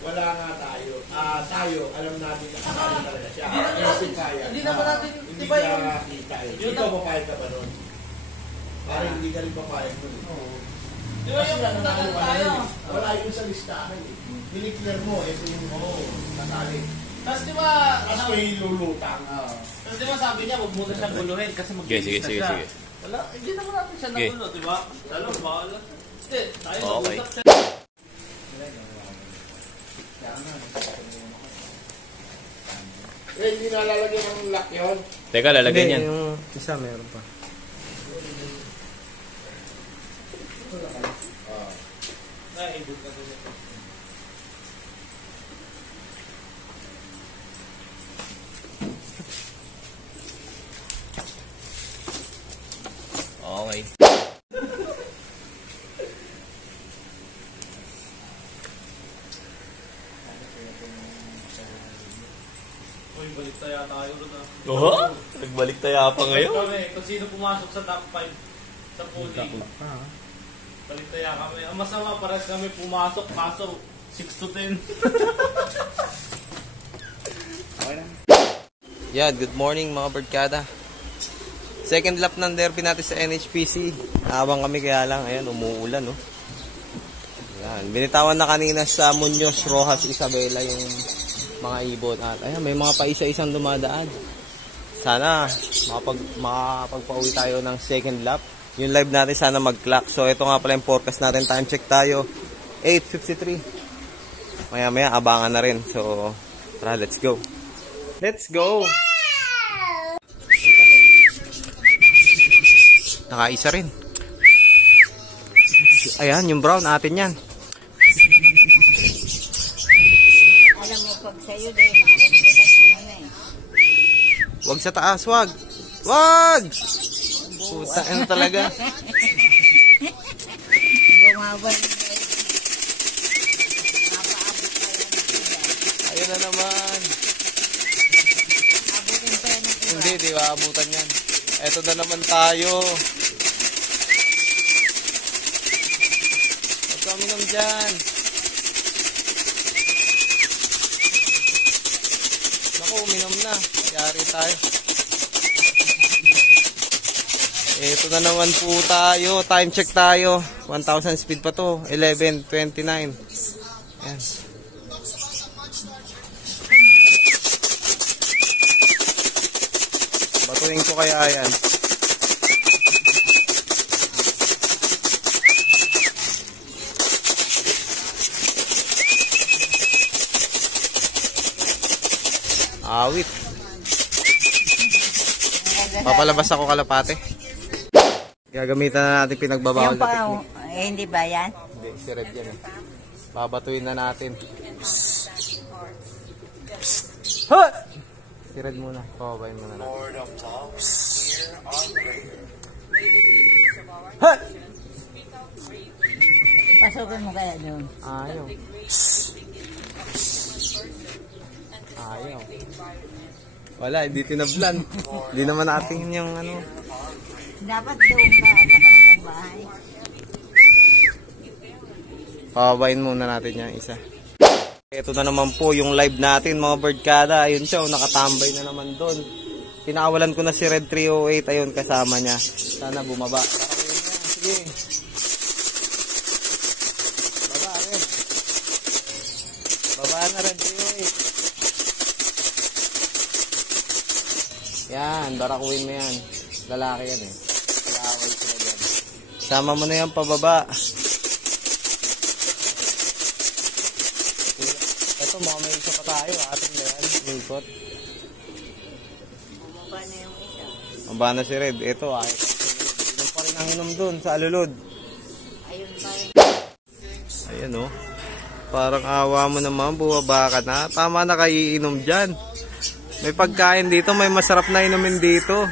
Wala nga tayo. Tayo, alam natin na kasali talaga siya. Hindi naman natin, hindi ka kita eh. Ikaw papayag ka ba nun? Parang hindi ka rin papayag nun eh. Di ba yung puntahan tayo? Wala yun sa listahan eh. Niliklear mo, ito yung kasali. Tapos di ba... Tapos may lulutang. Tapos di ba sabi niya, huwag muna siyang guluhin kasi mag-inis na siya. Wala, hindi naman natin siya nagulo, di ba? Lalo, bahala. Hindi, tayo mag-usap siya. Hindi nalalagyan ng lock yun. Teka, lalagyan yan. Yung isa meron pa. Naibig na ito. Okay. Uy, balik tayo tayo rin ah. Oo? Nagbalik tayo pa ngayon? Kung sino pumasok sa top 5 sa pooling. Balik tayo kami. Ang masama, pares kami pumasok, kaso 6 to 10. Yan, good morning mga barkada. Second lap ng derby natin sa NHPC. Habang kami kaya lang, ayan, umuulan, no? Yan, binitawan na kanina sa Muñoz, Rojas, Isabela yung mga ibon. At ayan, may mga paisa-isang dumadaan. Sana makapagpauwi tayo ng second lap. Yung live natin sana mag-clock. So ito nga pala yung forecast natin. Time check tayo. 8:53. Maya-maya abangan na rin. So tara, let's go. Let's go! Nakaisa rin. Ayan, yung brown atin yan. Alam mo, pag sa'yo din, ano na eh. Wag sa taas, wag! Wag! Puta, ano talaga? Bumabal na Ayun na naman. abutin pa yan ng iba. Hindi, di ba abutan yan. Eto na naman tayo. Huwag ka uminom dyan. Naku, uminom na. Yari tayo. Eto na naman po tayo. Time check tayo. 1,000 speed pa to. 11:29. Yan. Batuhin ko kaya yan. Awit. Papalabas ako kalapate. Gagamitan na natin pinagbabawal Yung na pa, technique. hindi ba yan? Hindi, si Red yan eh. Babatuin na natin. Ha! Si Red muna. Pababayin muna natin. Ha! Pasukin mo kaya doon. Ayaw. Ayaw. Wala, hindi tinablan. Hindi naman natin yung ano. Dapat doon ka sa kanilang bahay. Pababayin muna natin yung isa. Ito na naman po yung live natin mga birdkada. Ayun siya, nakatambay na naman doon. Pinakawalan ko na si Red 308. Ayun, kasama niya. Sana bumaba. Sige. Baba, Red. Baba na, Red 308. Yan, barakuin mo yan. Lalaki yan eh. Nag-aaway sila dyan. Sama mo na yan pababa. Ito, mga may isa pa tayo. Atin na yan. Lingkot. Bumaba na yung isa. Maba na si Red. Ito, ayaw. Inom pa rin ang inom dun sa alulod. Ayun pa rin. Ayan o. Parang awa mo naman. Buwaba ka na. Tama na kayo iinom dyan. May pagkain dito. May masarap na inumin dito.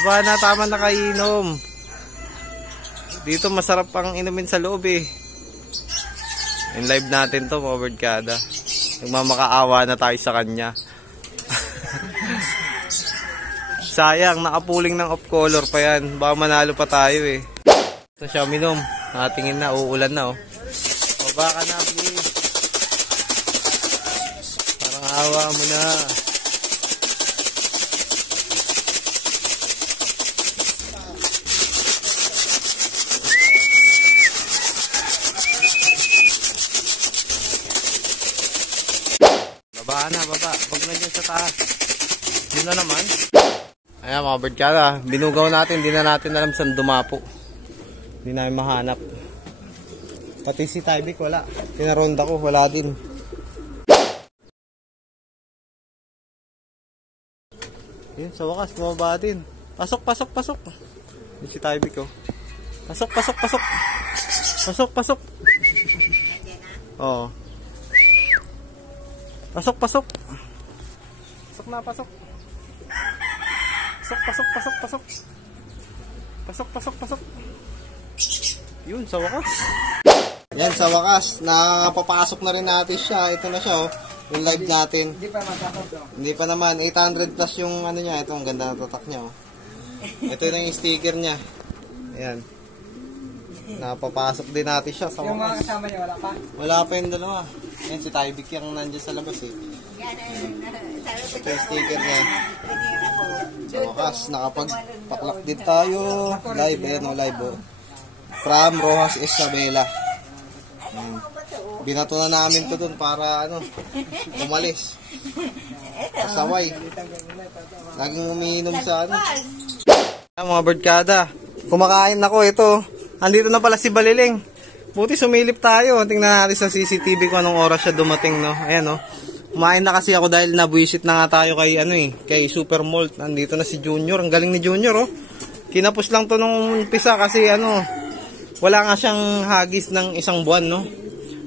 Diba na, tama na kayo inom. Dito masarap ang inumin sa loob eh. In live natin to, mga birdkada. Nagmamakaawa na tayo sa kanya. Sayang, nakapuling ng off color pa yan. Baka manalo pa tayo eh. Ito siya uminom. Nakatingin na, uulan na oh. Baba ka na, please. Parang awa mo na. Baba na, baba. Huwag na dyan sa taas. Yun na naman. Ayan mga birdcada, binugaw natin, hindi na natin alam saan dumapo. Hindi namin mahanap. Pati si Tyvek wala. Tinaronda ko, wala din. Yun, sa wakas, bumaba din. Pasok, pasok, pasok. Yun si Tyvek oh. Pasok, pasok, pasok. Pasok, pasok. Oo. Pasok, pasok. Pasok na, pasok. Pasok, pasok, pasok, pasok. Pasok, pasok, pasok. Yun, sa wakas. Yan, sa wakas. Nakapapasok na rin natin siya. Ito na siya, oh. Yung live natin. Hindi pa matapos, oh. Hindi pa naman. 800 plus yung ano niya. Ito, ang ganda ng tatak niya, oh. Ito na yung sticker niya. Ayan. Napapasok din natin siya sa wakas. Yung mga kasama niya, wala pa? Wala pa yung dalawa. Ayan, si Tyvek yung nandiyan sa labas, eh. Ito yung sticker niya. Sa wakas, nakapagpaklak din tayo. Live, ayan o, live o. From Rojas Isabela. Binato na namin to dun para ano, umalis. Pasaway. Laging umiinom sa ano. Mga birdcada, kumakain ako ito. Andito na pala si Baliling. Buti sumilip tayo. Tingnan natin sa CCTV kung anong oras siya dumating, no. Ayan, no. Kumain na kasi ako dahil nabuisit na nga tayo kay ano eh, kay Super Malt. Nandito na si Junior. Ang galing ni Junior, oh. Kinapos lang to nung umpisa kasi ano, wala nga siyang hagis ng isang buwan, no.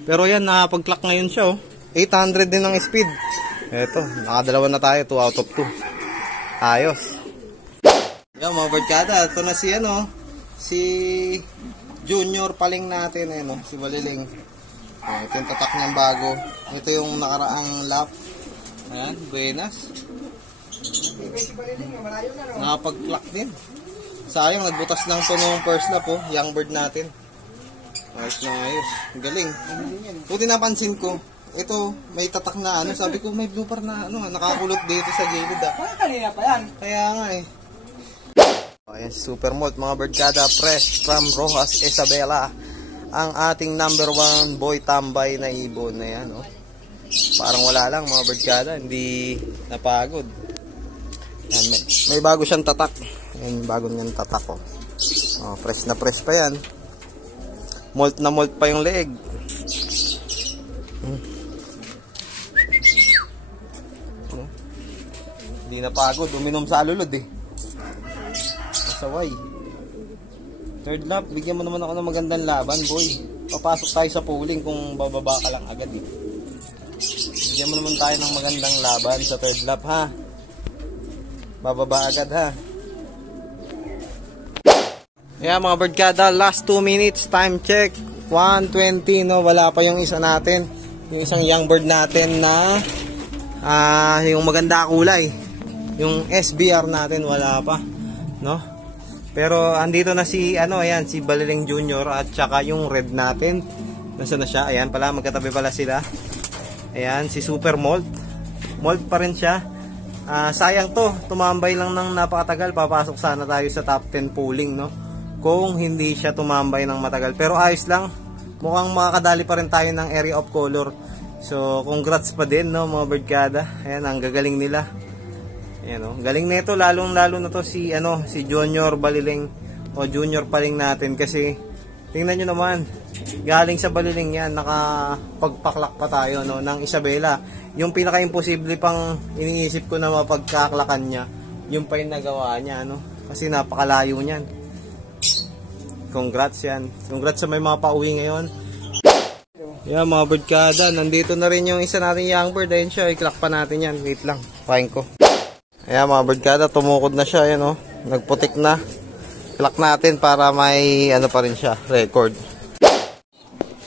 Pero yan, nakapag-clock ngayon siya, oh. 800 din ang speed. Eto, nakadalawa na tayo, 2 out of 2. Ayos. Yan, mga birdcada, ito na si ano, si Junior paling natin, ano, si Baliling. Ito yung tatak niyang bago. Ito yung nakaraang lap. Ayan, buenas. Nakapag-clock din. Sayang, nagbutas lang to nung first lap, oh. Young bird natin. Ayos na ayos. Galing. Buti napansin ko, ito, may tatak na ano. Sabi ko, may blooper na ano, nakakulot dito sa gilid, ah. Kanina pa yan. Kaya nga eh. Ayan, Super Malt, mga birdcada, fresh from Rojas Isabela. Ang ating number 1 boy tambay na ibon na yan, oh. Parang wala lang, mga birdcada, hindi napagod. Yan, may bago siyang tatak. Ayan, bago niyang tatak, oh. Oh, fresh na fresh pa yan. Malt na malt pa yung leeg. Oh. Hindi napagod, uminom sa alulod eh. Saway. Third lap, bigyan mo naman ako ng magandang laban, boy. Papasok tayo sa pooling kung bababa ka lang agad, eh. Bigyan mo naman tayo ng magandang laban sa third lap, ha. Bababa agad, ha. Yeah, mga birdcada, last 2 minutes, time check. 1:20, no, wala pa yung isa natin. Yung isang young bird natin na yung maganda kulay. Yung SBR natin, wala pa, no. Pero andito na si ano, ayan, si Baliling Junior at saka yung red natin. Nasaan na siya? Ayan pala, magkatabi pala sila. Ayan, si Super Malt. Malt pa rin siya. Sayang to, tumambay lang ng napakatagal. Papasok sana tayo sa top 10 pooling, no? Kung hindi siya tumambay ng matagal. Pero ayos lang. Mukhang makakadali pa rin tayo ng area of color. So, congrats pa din, no, mga birdcada. Ayan, ang gagaling nila. Ayan, oh. Galing nito, lalong-lalo na to si ano, si Junior Baliling o Junior Paling natin kasi tingnan niyo naman, galing sa Baliling yan, nakapagpaklak pa tayo, no, ng Isabela. Yung pinaka-imposible pang iniisip ko na mapagkaklakan niya, yung pa yung nagawa niya, no, kasi napakalayo niyan. Congrats yan. Congrats sa may mga pauwi ngayon. Yan, mga birdcada, nandito na rin yung isa nating young bird. Ayun siya, i-clock pa natin yan. Wait lang, pahin ko. Ayan, mga birdcada, tumukod na siya, ayan, oh. Nagputik na. Clock natin para may ano pa rin siya, record.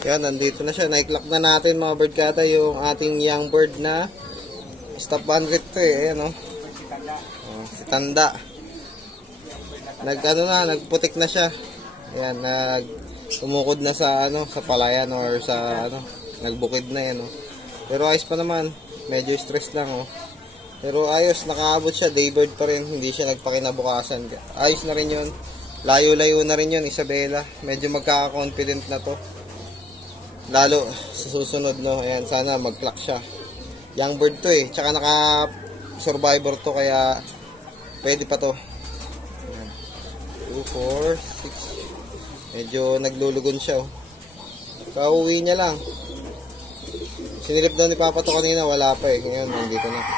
Ayan, nandito na siya. Na-clock na natin, mga birdcada, yung ating young bird na stop 100 to, eh. Ayan, oh. Oh, si Tanda. Nagputik na siya. Ayan, tumukod na sa sa palayan or sa nagbukid na yan, oh. Pero ayos pa naman, medyo stress lang, oh. Pero ayos, nakaabot siya, daybird pa rin, hindi siya nagpakinabukasan. Ayos na rin yun. Layo-layo na rin yun, Isabela. Medyo magkaka-confident na to. Lalo sa susunod, no. Ayan, sana mag-clock siya. Young bird to eh. Tsaka naka-survivor to, kaya pwede pa to. Ayan. 2, 4, 6. Medyo naglulugon siya, oh. Kauwi niya lang. Sinilip daw ni Papa to kanina, wala pa eh. Ngayon, nandito na.